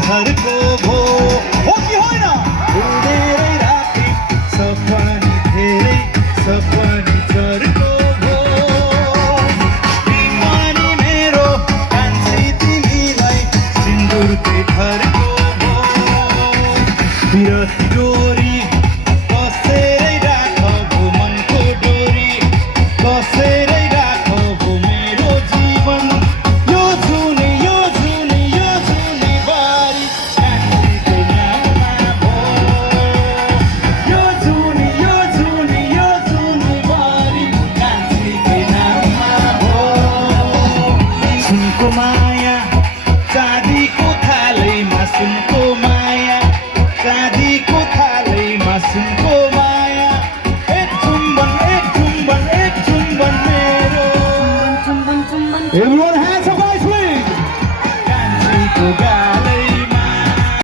धरको भो हो कि होइन उडेरै राति सपनी धेरै सपनी चर्को भो तिमी मेरो कान्छी तिमीलाई सिन्दुरकै धरको भो विरती डोरी कसेरै राख भो मनको डोरी कसेरै राख भो मेरो जीवन यो जुनी बारी कान्छीकै नाममा भो यो जुनी बारी कान्छीकै नाममा भो सुनको माया चाँदीको थालैमा सुनको माया चाँदीको थालैमा सुनको